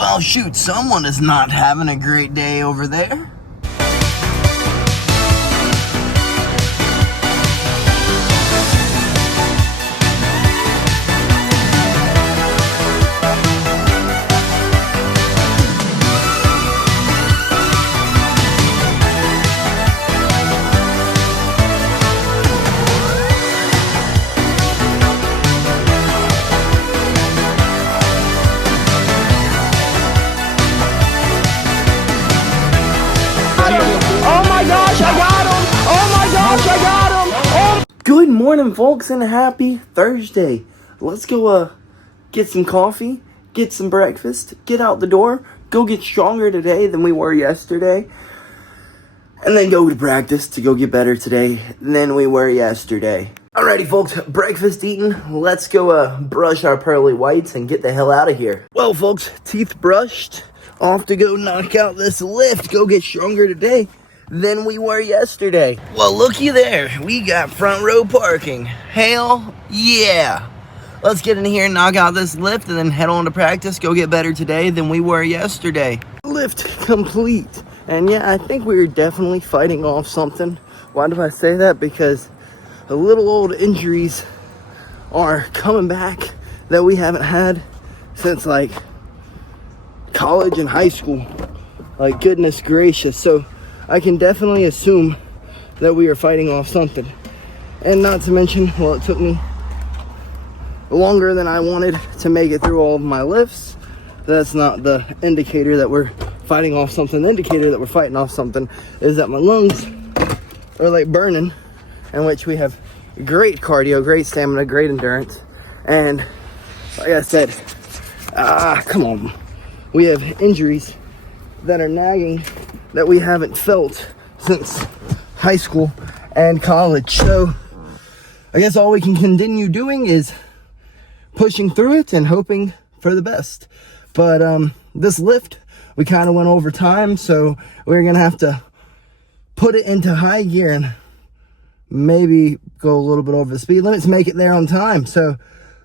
Well, shoot, someone is not having a great day over there. Good morning, folks, and happy Thursday. Let's go get some coffee, get some breakfast, get out the door, go get stronger today than we were yesterday, and then go to practice to go get better today than we were yesterday. Alrighty, folks, breakfast eaten. Let's go brush our pearly whites and get the hell out of here. Well, folks, teeth brushed, off to go knock out this lift, go get stronger today than we were yesterday. Well, looky there. We got front row parking. Hell yeah. Let's get in here and knock out this lift and then head on to practice. Go get better today than we were yesterday. Lift complete. And yeah, I think we were definitely fighting off something. Why do I say that? Because the little old injuries are coming back that we haven't had since like college and high school. Like, goodness gracious. So I can definitely assume that we are fighting off something. And not to mention, well, it took me longer than I wanted to make it through all of my lifts. That's not the indicator that we're fighting off something. The indicator that we're fighting off something is that my lungs are like burning, in which we have great cardio, great stamina, great endurance. And like I said, come on. We have injuries that are nagging that we haven't felt since high school and college. So I guess all we can continue doing is pushing through it and hoping for the best. But this lift, we kind of went over time, so we're gonna have to put it into high gear and maybe go a little bit over the speed limits, make it there on time. So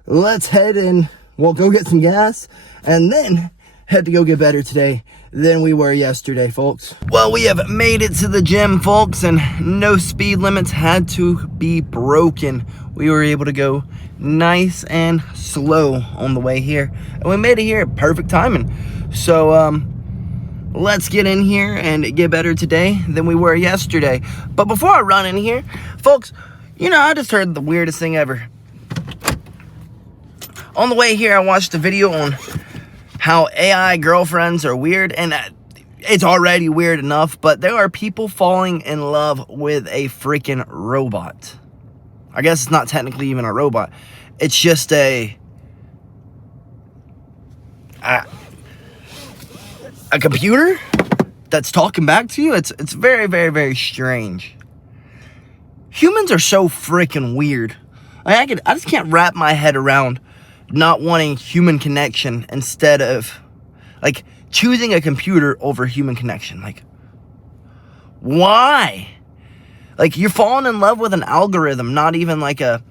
let's head in, we'll go get some gas and then head to go get better today than we were yesterday, folks. Well, we have made it to the gym, folks, and no speed limits had to be broken. We were able to go nice and slow on the way here, and we made it here at perfect timing. So let's get in here and get better today than we were yesterday. But before I run in here, folks, you know, I just heard the weirdest thing ever. On the way here, I watched a video on how AI girlfriends are weird, and it's already weird enough, but there are people falling in love with a freaking robot. I guess it's not technically even a robot. It's just a computer that's talking back to you. It's very, very, very strange. Humans are so freaking weird. I just can't wrap my head around not wanting human connection instead of, like, choosing a computer over human connection. Like, why? Like, you're falling in love with an algorithm, not even like a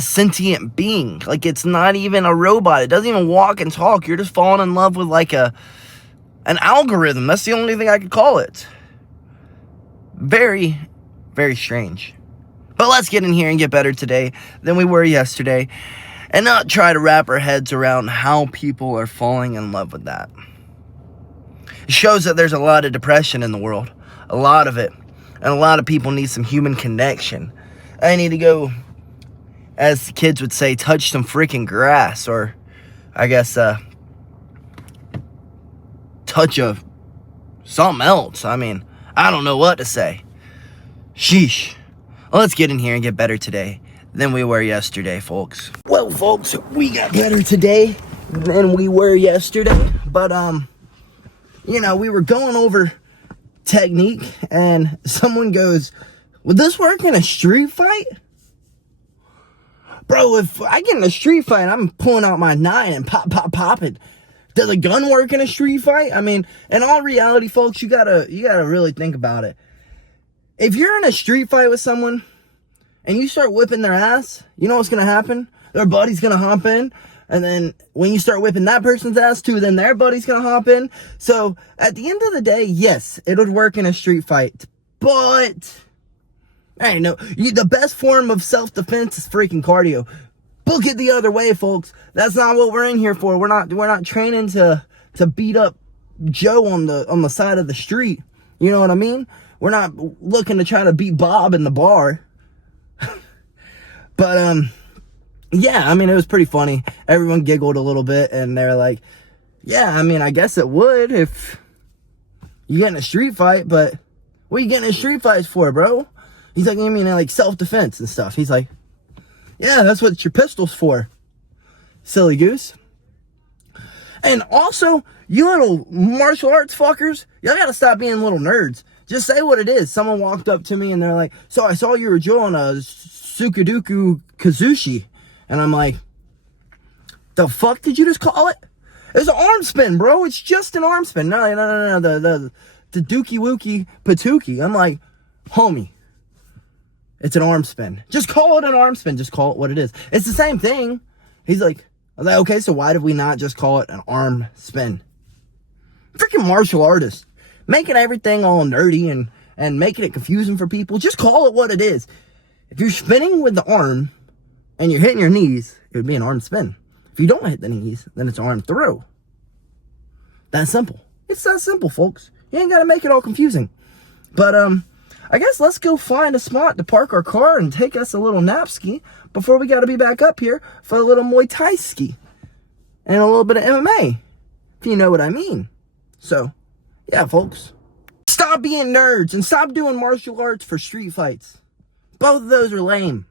sentient being. Like, it's not even a robot. It doesn't even walk and talk. You're just falling in love with like an algorithm. That's the only thing I could call it. Very, very strange. But let's get in here and get better today than we were yesterday, and not try to wrap our heads around how people are falling in love with that. It shows that there's a lot of depression in the world. A lot of it. And a lot of people need some human connection. I need to go, as the kids would say, touch some freaking grass. Or, I guess, touch of something else. I mean, I don't know what to say. Sheesh. Well, let's get in here and get better today than we were yesterday, folks. Well, folks, we got better today than we were yesterday. But, you know, we were going over technique, and someone goes, would this work in a street fight? Bro, if I get in a street fight, I'm pulling out my 9 and pop it. Does a gun work in a street fight? I mean, in all reality, folks, you gotta really think about it. If you're in a street fight with someone and you start whipping their ass, you know what's gonna happen? Their buddy's gonna hop in And then when you start whipping that person's ass too, then their buddy's gonna hop in. So at the end of the day, yes, it would work in a street fight. But I know the best form of self-defense is freaking cardio. Book it the other way, folks. That's not what we're in here for. We're not training to beat up Joe on the side of the street. You know what I mean? We're not looking to try to beat Bob in the bar. But yeah, I mean, it was pretty funny. Everyone giggled a little bit, and they're like, yeah, I mean, I guess it would if you get in a street fight, but what are you getting in street fights for, bro? He's like, you mean like self-defense and stuff? He's like, yeah, that's what your pistol's for, silly goose. And also, you little martial arts fuckers, y'all gotta stop being little nerds. Just say what it is. Someone walked up to me, and they're like, so I saw you were doing a Sukaduku Kazushi. And I'm like, the fuck did you just call it? It's an arm spin, bro. It's just an arm spin. No. The dookie wookie patookie. I'm like, homie, it's an arm spin. Just call it an arm spin. Just call it what it is. It's the same thing. He's like, I'm like, okay, so why did we not just call it an arm spin? Freaking martial artists. Making everything all nerdy and making it confusing for people. Just call it what it is. If you're spinning with the arm, and you're hitting your knees, it would be an arm spin. If you don't hit the knees, then it's arm throw. That simple. It's that simple, folks. You ain't got to make it all confusing. But, I guess let's go find a spot to park our car and take us a little nap ski before we got to be back up here for a little Muay Thai ski. And a little bit of MMA, if you know what I mean. So, yeah, folks. Stop being nerds and stop doing martial arts for street fights. Both of those are lame.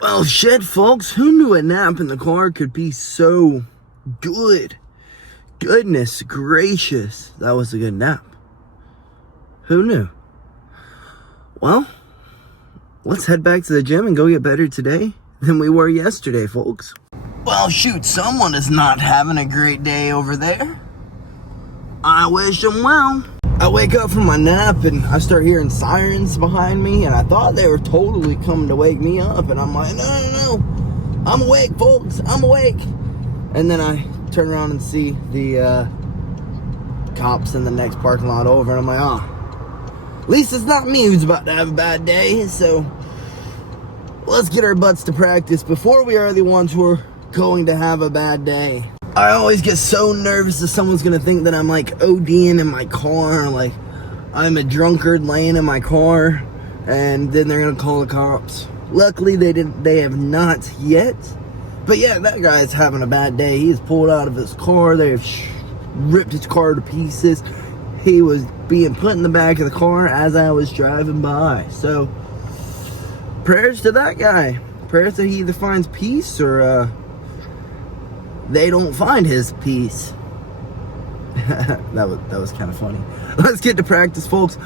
Well, shit, folks, who knew a nap in the car could be so good? Goodness gracious, that was a good nap. Who knew? Well, let's head back to the gym and go get better today than we were yesterday, folks. Well, shoot, someone is not having a great day over there. I wish them well. I wake up from my nap and I start hearing sirens behind me, and I thought they were totally coming to wake me up, and I'm like, no, I'm awake, folks, I'm awake. And then I turn around and see the cops in the next parking lot over, and I'm like, at least it's not me who's about to have a bad day. So let's get our butts to practice before we are the ones who are going to have a bad day. I always get so nervous that someone's gonna think that I'm like ODing in my car, like I'm a drunkard laying in my car, and then they're gonna call the cops. Luckily they have not yet. But yeah, that guy's having a bad day. He's pulled out of his car. They've ripped his car to pieces. He was being put in the back of the car as I was driving by. So prayers to that guy. Prayers that he either finds peace or they don't find his peace. that was kind of funny. Let's get to practice, folks.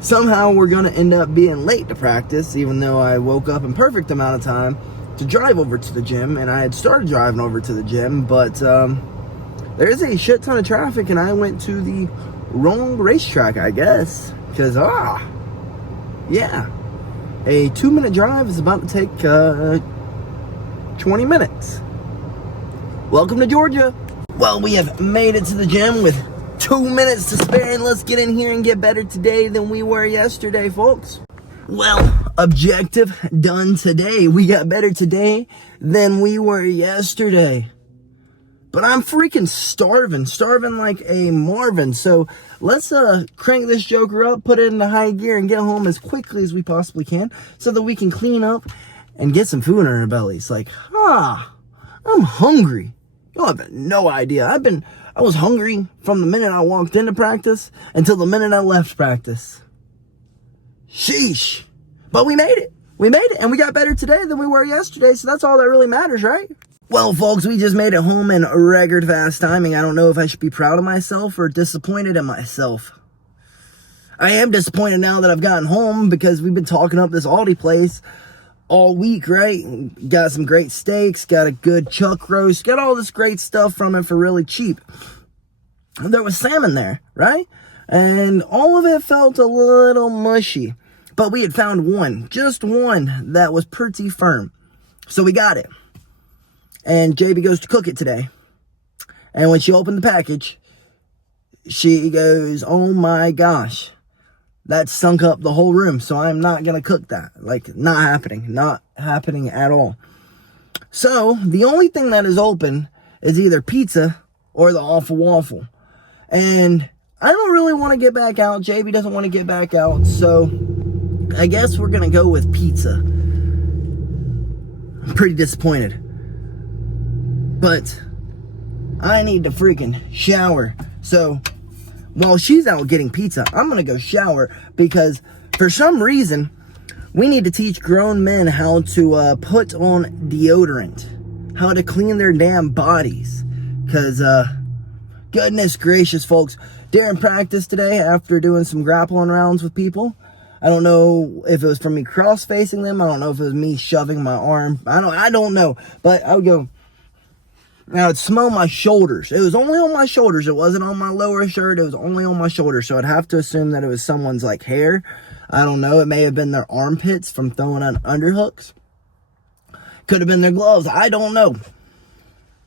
Somehow we're gonna end up being late to practice, even though I woke up in perfect amount of time to drive over to the gym, and I had started driving over to the gym, but there's a shit ton of traffic, and I went to the wrong racetrack, I guess, because yeah, a 2-minute drive is about to take 20 minutes. Welcome to Georgia. Well, we have made it to the gym with 2 minutes to spare, and let's get in here and get better today than we were yesterday, folks. Well, objective done today. We got better today than we were yesterday. But I'm freaking starving like a Marvin. So let's crank this joker up, put it into high gear, and get home as quickly as we possibly can so that we can clean up and get some food in our bellies. Like, I'm hungry. Y'all have no idea. I was hungry from the minute I walked into practice until the minute I left practice. Sheesh. But we made it. We made it, and we got better today than we were yesterday, so that's all that really matters, right? Well, folks, we just made it home in record fast timing. I don't know if I should be proud of myself or disappointed in myself. I am disappointed now that I've gotten home because we've been talking up this Aldi place all week, right? Got some great steaks, got a good chuck roast, got all this great stuff from it for really cheap. And there was salmon there, right? And all of it felt a little mushy. But we had found one, just one, that was pretty firm. So we got it. And JB goes to cook it today. And when she opened the package, she goes, oh my gosh, that stunk up the whole room. So I'm not going to cook that. Like, not happening at all. So the only thing that is open is either pizza or the awful waffle. And I don't really want to get back out. JB doesn't want to get back out. So I guess we're going to go with pizza. I'm pretty disappointed. But I need to freaking shower. So while she's out getting pizza, I'm going to go shower because for some reason, we need to teach grown men how to put on deodorant, how to clean their damn bodies. Because, goodness gracious, folks, during practice today, after doing some grappling rounds with people, I don't know if it was from me cross-facing them. I don't know if it was me shoving my arm. I don't know. But I would go, I would smell my shoulders. It was only on my shoulders. It wasn't on my lower shirt. It was only on my shoulders. So I'd have to assume that it was someone's, like, hair. I don't know. It may have been their armpits from throwing on underhooks. Could have been their gloves. I don't know.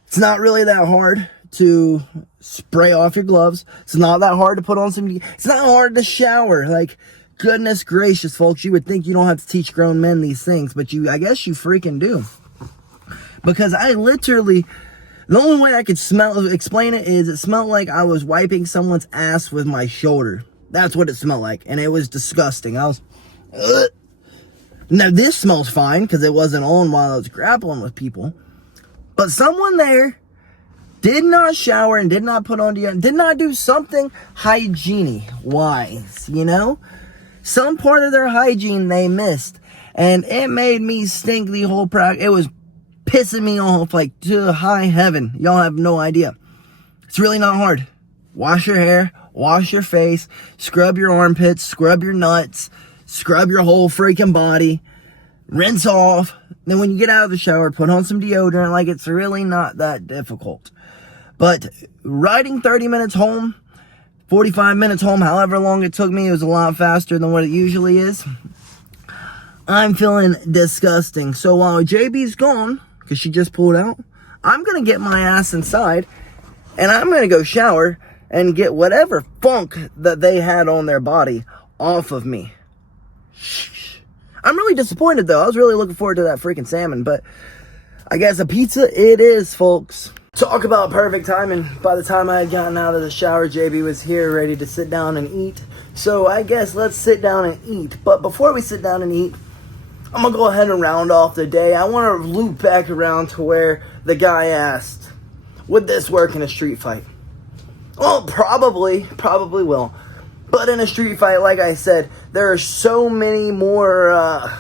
It's not really that hard to spray off your gloves. It's not that hard to put on some... It's not hard to shower. Like, goodness gracious, folks. You would think you don't have to teach grown men these things, but I guess you freaking do. Because I literally... The only way I could explain it is it smelled like I was wiping someone's ass with my shoulder. That's what it smelled like. And it was disgusting. I was... Ugh. Now, this smells fine because it wasn't on while I was grappling with people. But someone there did not shower and did not put on deodorant, did not do something hygiene-wise, you know? Some part of their hygiene they missed. And it made me stink the whole practice. It was pissing me off like to high heaven. Y'all have no idea. It's really not hard. Wash your hair, wash your face, scrub your armpits, scrub your nuts, scrub your whole freaking body, rinse off. Then when you get out of the shower, put on some deodorant. Like, it's really not that difficult. But riding 30 minutes home, 45 minutes home, however long it took me, it was a lot faster than what it usually is. I'm feeling disgusting. So while JB's gone, because she just pulled out, I'm going to get my ass inside, and I'm going to go shower and get whatever funk that they had on their body off of me. I'm really disappointed, though. I was really looking forward to that freaking salmon, but I guess a pizza it is, folks. Talk about perfect timing. By the time I had gotten out of the shower, JB was here ready to sit down and eat. So I guess let's sit down and eat. But before we sit down and eat, I'm going to go ahead and round off the day. I want to loop back around to where the guy asked, would this work in a street fight? Well, probably will. But in a street fight, like I said, there are so many more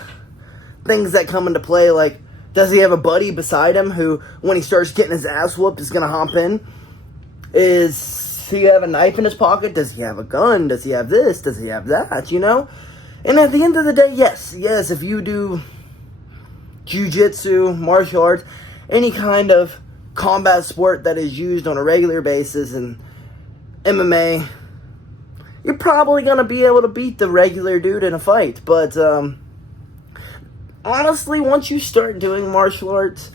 things that come into play. Like, does he have a buddy beside him who, when he starts getting his ass whooped, is going to hop in? Does he have a knife in his pocket? Does he have a gun? Does he have this? Does he have that? You know? And at the end of the day, yes, if you do jiu-jitsu, martial arts, any kind of combat sport that is used on a regular basis, and MMA, you're probably going to be able to beat the regular dude in a fight. But honestly, once you start doing martial arts,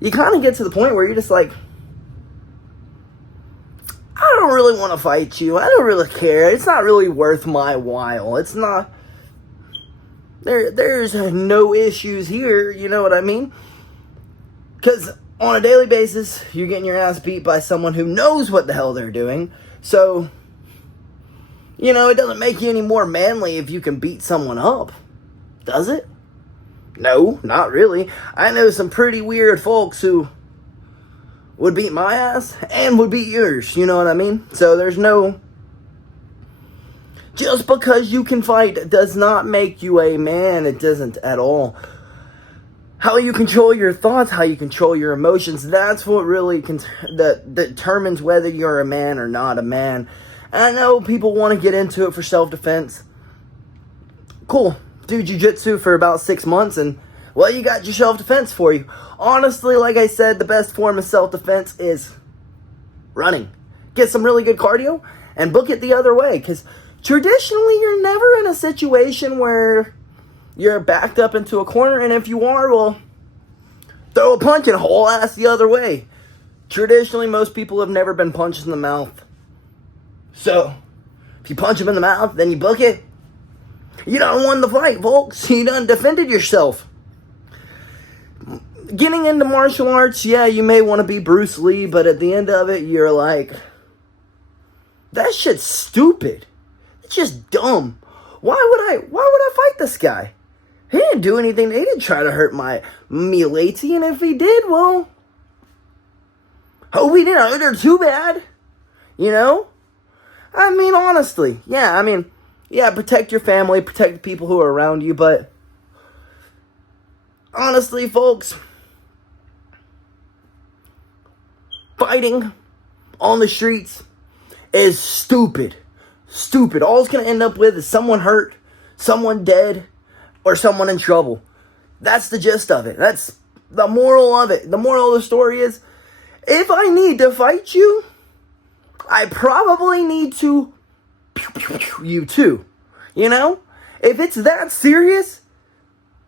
you kind of get to the point where you're just like, I don't really want to fight you. I don't really care. It's not really worth my while. It's not... There's no issues here, you know what I mean? Because on a daily basis, you're getting your ass beat by someone who knows what the hell they're doing. So, you know, it doesn't make you any more manly if you can beat someone up. Does it? No, not really. I know some pretty weird folks who would beat my ass and would beat yours, you know what I mean? So there's no... Just because you can fight does not make you a man. It doesn't at all. How you control your thoughts, how you control your emotions, that's what really determines whether you're a man or not a man. And I know people want to get into it for self-defense. Cool. Do jiu-jitsu for about 6 months and, well, you got your self-defense for you. Honestly, like I said, the best form of self-defense is running. Get some really good cardio and book it the other way, because traditionally, you're never in a situation where you're backed up into a corner, and if you are, well, throw a punch and haul ass the other way. Traditionally, most people have never been punched in the mouth. So, if you punch them in the mouth, then you book it. You done won the fight, folks. You done defended yourself. Getting into martial arts, yeah, you may want to be Bruce Lee, but at the end of it, you're like, that shit's stupid. It's just dumb. Why would I fight this guy? He didn't do anything. He didn't try to hurt me latey, and if he did, well, hope he didn't hurt her too bad. You know? I mean, honestly, yeah, protect your family, protect the people who are around you, but honestly, folks, fighting on the streets is stupid. Stupid. All it's going to end up with is someone hurt, someone dead, or someone in trouble. That's the gist of it. That's the moral of it. The moral of the story is, if I need to fight you, I probably need to you too. You know? If it's that serious,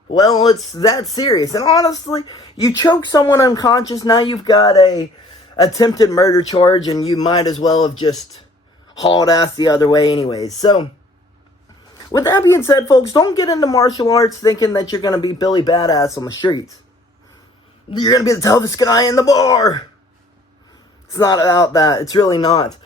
well, it's that serious. And honestly, you choke someone unconscious, now you've got a attempted murder charge, and you might as well have just hauled ass the other way anyways. So, with that being said, folks, don't get into martial arts thinking that you're going to be Billy Badass on the streets. You're going to be the toughest guy in the bar. It's not about that. It's really not.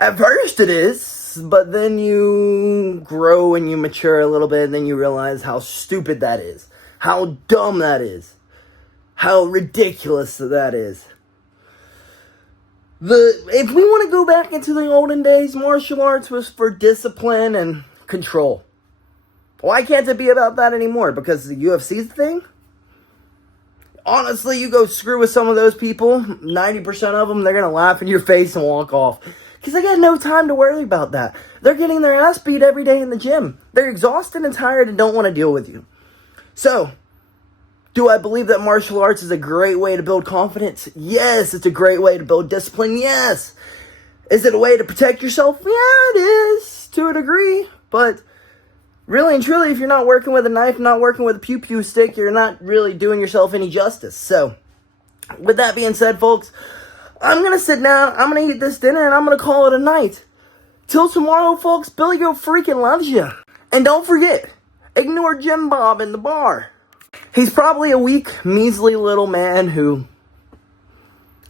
At first it is, but then you grow and you mature a little bit, and then you realize how stupid that is. How dumb that is. How ridiculous that is. If we want to go back into the olden days, martial arts was for discipline and control. Why can't it be about that anymore? Because the UFC's thing? Honestly, you go screw with some of those people, 90% of them, they're going to laugh in your face and walk off. Because they got no time to worry about that. They're getting their ass beat every day in the gym. They're exhausted and tired and don't want to deal with you. So, do I believe that martial arts is a great way to build confidence? Yes, it's a great way to build discipline. Yes. Is it a way to protect yourself? Yeah, it is, to a degree. But really and truly, if you're not working with a knife, not working with a pew-pew stick, you're not really doing yourself any justice. So, with that being said, folks, I'm going to sit down, I'm going to eat this dinner, and I'm going to call it a night. Till tomorrow, folks, BillyGoat freaking loves you. And don't forget, ignore Jim Bob in the bar. He's probably a weak, measly little man who,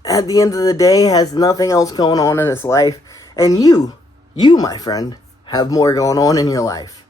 at the end of the day, has nothing else going on in his life. And you, my friend, have more going on in your life.